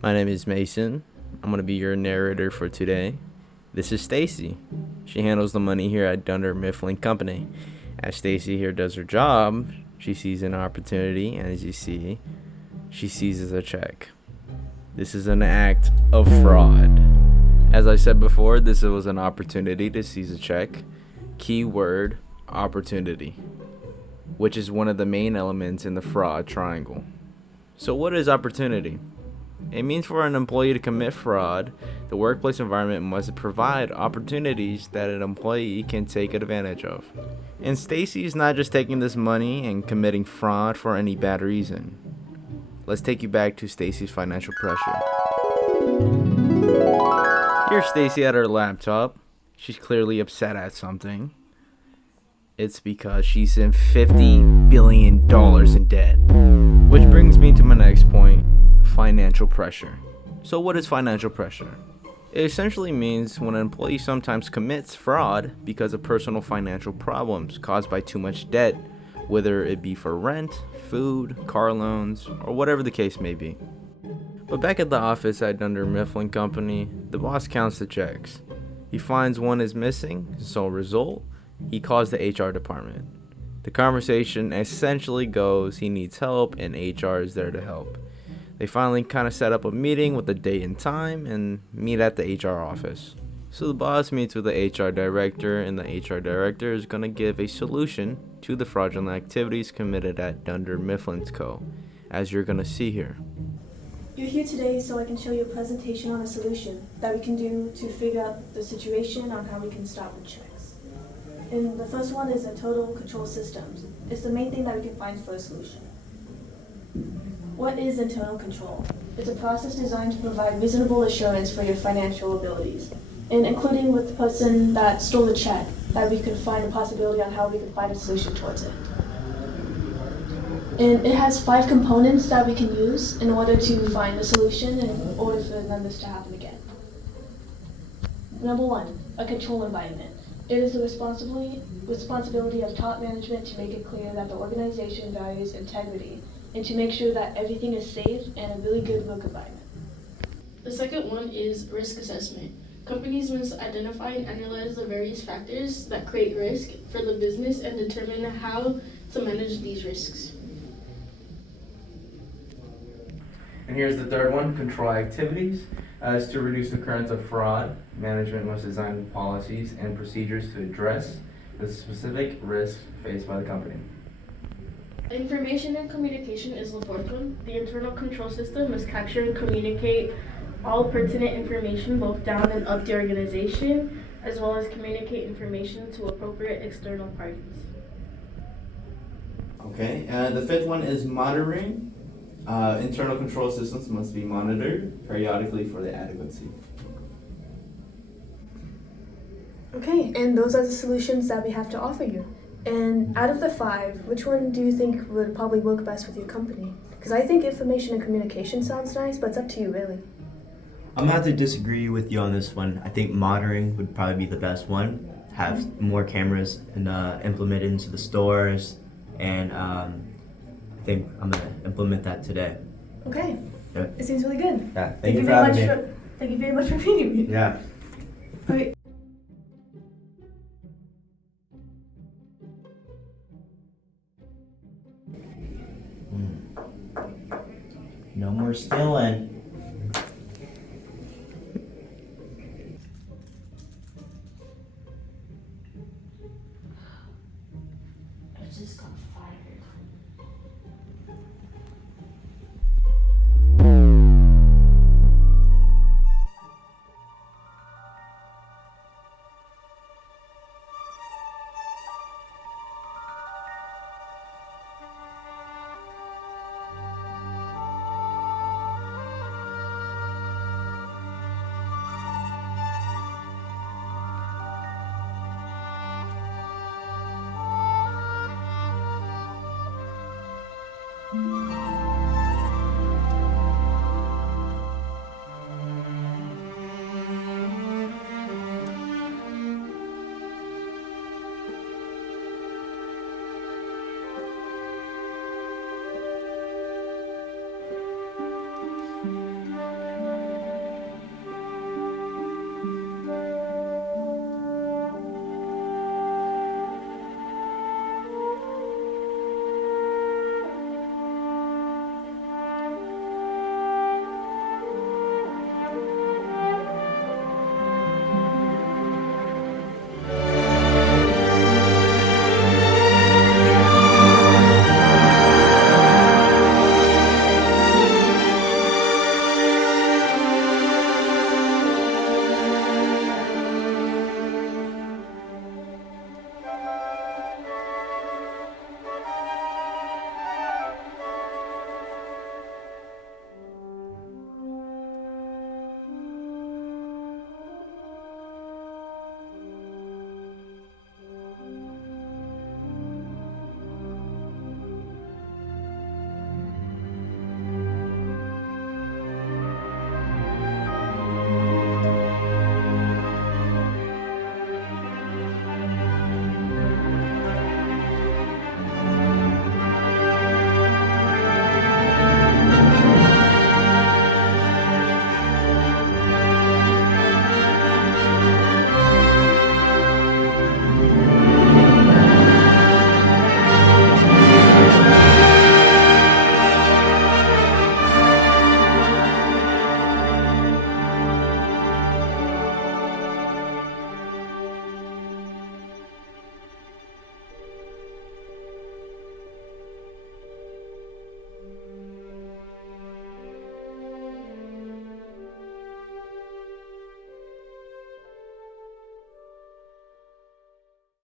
My name is Mason. I'm going to be your narrator for today. This is Stacy. She handles the money here at Dunder Mifflin Company. As Stacy here does her job, she sees an opportunity, and as you see, she seizes a check. This is an act of fraud. As I said before, this was an opportunity to seize a check. Keyword, opportunity, which is one of the main elements in the fraud triangle. So what is opportunity? It means for an employee to commit fraud, the workplace environment must provide opportunities that an employee can take advantage of. And Stacy is not just taking this money and committing fraud for any bad reason. Let's take you back to Stacy's financial pressure. Here's Stacy at her laptop. She's clearly upset at something. It's because she's in $50 billion in debt. Which brings me to my next point, financial pressure. So what is financial pressure? It essentially means when an employee sometimes commits fraud because of personal financial problems caused by too much debt, whether it be for rent, food, car loans, or whatever the case may be. But back at the office at Dunder Mifflin Company, the boss counts the checks. He finds one is missing, so result, he calls the HR department. The conversation essentially goes he needs help and HR is there to help. They finally kind of set up a meeting with a date and time and meet at the HR office. So the boss meets with the HR director, and the HR director is going to give a solution to the fraudulent activities committed at Dunder Mifflin's Co., as you're going to see here. You're here today so I can show you a presentation on a solution that we can do to figure out the situation on how we can stop the checks. And the first one is a total control systems. It's the main thing that we can find for a solution. What is internal control? It's a process designed to provide reasonable assurance for your financial abilities, and including with the person that stole the check, that we could find a possibility on how we could find a solution towards it. And it has 5 components that we can use in order to find a solution and in order for none of this to happen again. Number 1, a control environment. It is the responsibility of top management to make it clear that the organization values integrity and to make sure that everything is safe and a really good work environment. The second one is risk assessment. Companies must identify and analyze the various factors that create risk for the business and determine how to manage these risks. And here's the third one, control activities. As to reduce the occurrence of fraud, management must design policies and procedures to address the specific risks faced by the company. Information and communication is the fourth one. The internal control system must capture and communicate all pertinent information both down and up the organization, as well as communicate information to appropriate external parties. Okay, the fifth one is monitoring. Internal control systems must be monitored periodically for the adequacy. Okay, and those are the solutions that we have to offer you. And out of the 5, which one do you think would probably work best with your company? Because I think information and communication sounds nice, but it's up to you, really. I'm gonna have to disagree with you on this one. I think monitoring would probably be the best one. Have more cameras and implement it into the stores, and I think I'm gonna implement that today. Okay, Yeah. it seems really good. Yeah. Thank you for having me. Thank you very much for meeting me. Yeah. Okay. No more stealing.